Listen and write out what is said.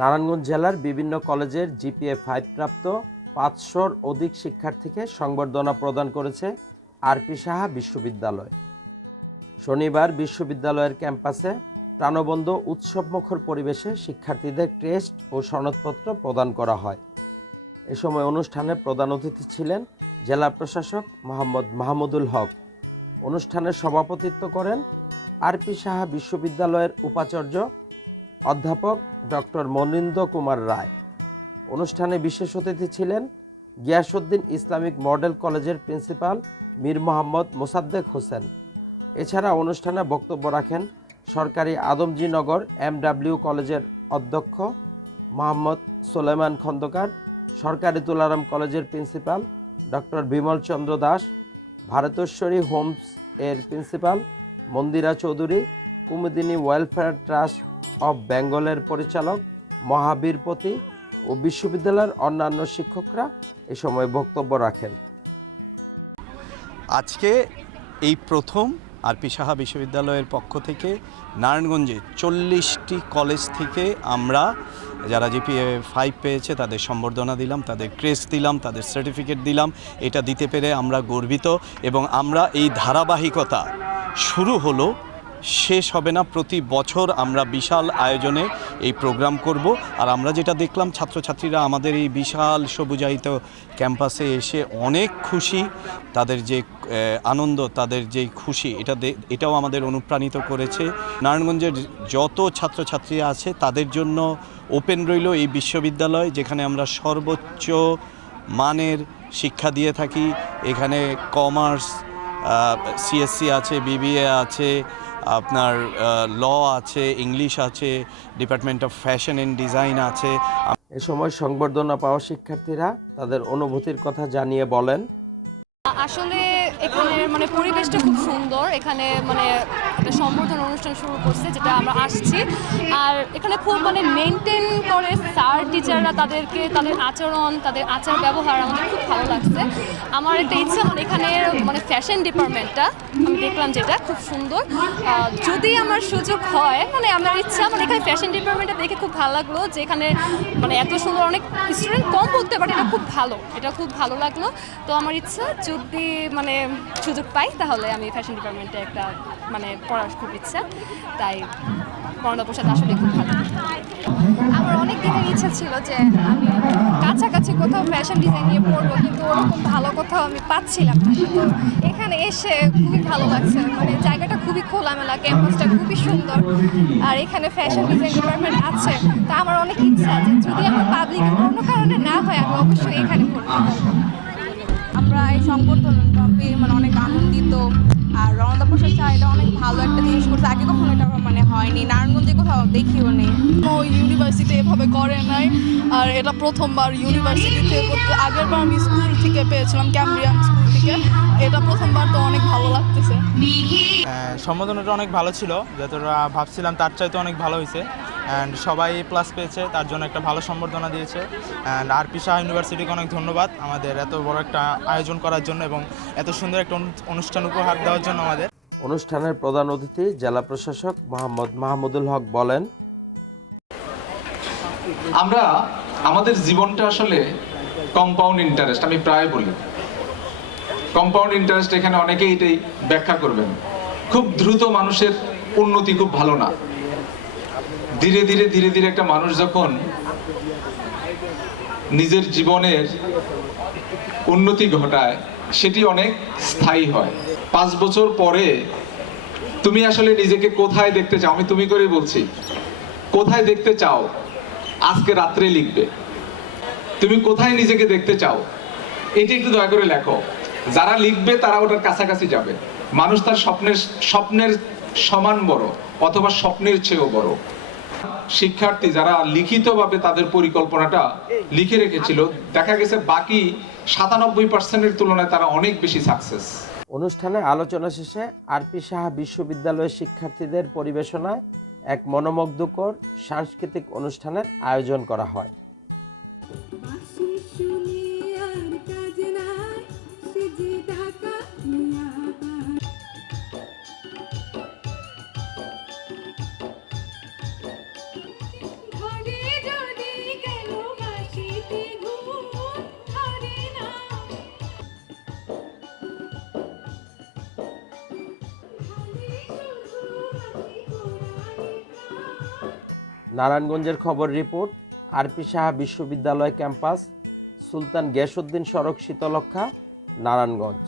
নারায়ণগঞ্জ জেলার বিভিন্ন কলেজের জিপিএ ফাইভ প্রাপ্ত পাঁচশোর অধিক শিক্ষার্থীকে সংবর্ধনা প্রদান করেছে আরপি সাহা বিশ্ববিদ্যালয়। শনিবার বিশ্ববিদ্যালয়ের ক্যাম্পাসে প্রাণবন্ধ উৎসবমুখর পরিবেশে শিক্ষার্থীদের টেস্ট ও সনদপত্র প্রদান করা হয়। এ সময় অনুষ্ঠানে প্রধান অতিথি ছিলেন জেলা প্রশাসক মোহাম্মদ মাহমুদুল হক। অনুষ্ঠানের সভাপতিত্ব করেন আরপি সাহা বিশ্ববিদ্যালয়ের উপাচার্য অধ্যাপক ডক্টর মনিন্দ্র কুমার রায়। অনুষ্ঠানে বিশেষ অতিথি ছিলেন গিয়াসউদ্দিন ইসলামিক মডেল কলেজের প্রিন্সিপাল মীর মোহাম্মদ মোসাদ্দেক হোসেন। এছাড়া অনুষ্ঠানে বক্তব্য রাখেন সরকারি আদমজীনগর এমডাব্লিউ কলেজের অধ্যক্ষ মোহাম্মদ সোলেমান খন্দকার, সরকারি তুলারাম কলেজের principal doctor Bimal Chandra Das, Bharateshwari homes এর principal Mandira Chowdhury, Kumudini welfare trust of বেঙ্গলের পরিচালক, মহাবীরপতি ও বিশ্ববিদ্যালয়ের অন্যান্য শিক্ষকরা এ সময় বক্তব্য রাখেন। আজকে এই প্রথম আরপি সাহা বিশ্ববিদ্যালয়ের পক্ষ থেকে নারায়ণগঞ্জে চল্লিশটি কলেজ থেকে আমরা যারা জিপিএ ফাইভ পেয়েছে, তাদের সম্বর্ধনা দিলাম, তাদের ক্রেস দিলাম, তাদের সার্টিফিকেট দিলাম, এটা দিতে পেরে আমরা গর্বিত এবং আমরা এই ধারাবাহিকতা শুরু হলো শেষ হবে না। প্রতি বছর আমরা বিশাল আয়োজনে এই প্রোগ্রাম করব। আর আমরা যেটা দেখলাম, ছাত্রছাত্রীরা আমাদের এই বিশাল সবুজায়িত ক্যাম্পাসে এসে অনেক খুশি। তাদের যে আনন্দ, তাদের যে খুশি, এটা এটাও আমাদের অনুপ্রাণিত করেছে। নারায়ণগঞ্জের যত ছাত্রছাত্রী আছে, তাদের জন্য ওপেন রইল এই বিশ্ববিদ্যালয়, যেখানে আমরা সর্বোচ্চ মানের শিক্ষা দিয়ে থাকি। এখানে কমার্স সিএসসি আছে, বিবিএ আছে আপনার ল আছে ইংলিশ আছে department of fashion and design আছে। এ সময় সংবর্ধনা পাওয়া শিক্ষার্থীরা তাদের অনুভূতির কথা জানিয়ে বলেন। আসলে এখানে মানে পরিবেশটা খুব সুন্দর। এখানে মানে একটা সম্বর্ধনা অনুষ্ঠান শুরু করছে, যেটা আমরা আসছি। আর এখানে খুব মানে মেনটেন করে স্যার টিচাররা তাদেরকে তাদের আচরণ, তাদের আচার ব্যবহার আমাদের খুব ভালো লাগছে। আমার একটা ইচ্ছা মানে এখানে মানে ফ্যাশন ডিপার্টমেন্টটা আমি দেখলাম যেটা, খুব সুন্দর। যদি আমার সুযোগ হয় মানে আমার ইচ্ছা মানে এখানে ফ্যাশন ডিপার্টমেন্টটা দেখে খুব ভালো লাগল যে এখানে মানে এত সুন্দর অনেক স্টুডেন্ট কম বলতে পারে এটা খুব ভালো, এটা খুব ভালো লাগল। তো আমার ইচ্ছা, যদি মানে সুযোগ পাই, তাহলে আমি ফ্যাশন ডিপার্টমেন্টে একটা মানে পড়ার খুব ইচ্ছা, তাই পোশাক আসলে খুব ভালো। আমার অনেক দিনের ইচ্ছা ছিল যে আমি কাছাকাছি কোথাও ফ্যাশন ডিজাইন নিয়ে পড়ব, কিন্তু ওরকম ভালো কোথাও আমি পাচ্ছিলাম এখানে এসে খুবই ভালো লাগছে মানে জায়গাটা খুবই খোলামেলা, ক্যাম্পাসটা খুবই সুন্দর, আর এখানে ফ্যাশন ডিজাইন ডিপার্টমেন্ট আছে। তা আমার অনেক ইচ্ছা যে যদি আমার পাবলিক কোনো কারণে না হয়, আমি অবশ্যই এখানে পড়ব। আমরা এই সংবর্ধনাটা মানে অনেক প্রসাদ এটা অনেক ভালো একটা জিনিস করছে। আগে কখনো এটা মানে হয়নি। নারায়ণগঞ্জে কোথাও দেখিও নেই। ওই ইউনিভার্সিটি এভাবে করে নাই। আর এটা প্রথমবার ইউনিভার্সিটি থেকে করতে। আগের বার আমি স্কুল থেকে পেয়েছিলাম ক্যাম্ব্রিয়ান স্কুল থেকে। এটা প্রথমবার তো অনেক ভালো লাগতেছে। আহ, সম্বোধনাটা অনেক ভালো ছিল। যতটা ভাবছিলাম তার চাইতে অনেক ভালো হয়েছে। অ্যান্ড সবাই প্লাস পেয়েছে তার জন্য একটা ভালো সম্বর্ধনা দিয়েছে। অ্যান্ড আর পি শাহ ইউনিভার্সিটিকে অনেক ধন্যবাদ। আমাদের এত বড় একটা আয়োজন করার জন্য এবং এত সুন্দর একটা অনু- অনুষ্ঠান উপহার দেওয়ার জন্য আমাদের। অনুষ্ঠানের প্রধান অতিথি জেলা প্রশাসক মোহাম্মদ মাহমুদুল হক বলেন, আমরা আমাদের জীবনটা আসলে কম্পাউন্ড ইন্টারেস্ট আমি প্রায় বলি। কম্পাউন্ড ইন্টারেস্ট এখানে অনেকেই এটাই ব্যাখ্যা করবেন। খুব দ্রুত মানুষের উন্নতি খুব ভালো না। ধীরে ধীরে ধীরে ধীরে একটা মানুষ যখন নিজের জীবনের উন্নতি ঘটায় সেটি অনেক স্থায়ী হয়। পাঁচ বছর পরে তুমি আসলে নিজেকে কোথায় দেখতে চাও? আমি তুমি করেই বলছি। কোথায় দেখতে চাও? আজকে রাত্রে লিখবে। তুমি কোথায় নিজেকে দেখতে চাও? এটি একটু দয়া করে লেখো। যারা লিখবে, তারা ওটার কাছাকাছি যাবে। মানুষ তার স্বপ্নের স্বপ্নের সমান বড়, অথবা স্বপ্নের চেয়েও বড়। শিক্ষার্থী যারা লিখিতভাবে তাদের পরিকল্পনাটা লিখে রেখেছিল, দেখা গেছে বাকি সাতানব্বই পার্সেন্টের তুলনায় তারা অনেক বেশি সাকসেস অনুষ্ঠানে আলোচনা শেষে আরপি সাহা বিশ্ববিদ্যালয়ের শিক্ষার্থীদের পরিবেশনায় এক মনোমুগ্ধকর সাংস্কৃতিক অনুষ্ঠানের আয়োজন করা হয়। নারায়ণগঞ্জের খবর রিপোর্ট আরপি সাহা বিশ্ববিদ্যালয় ক্যাম্পাস সুলতান গ্যাসউদ্দিন সড়ক শীতলক্ষা নারায়ণগঞ্জ।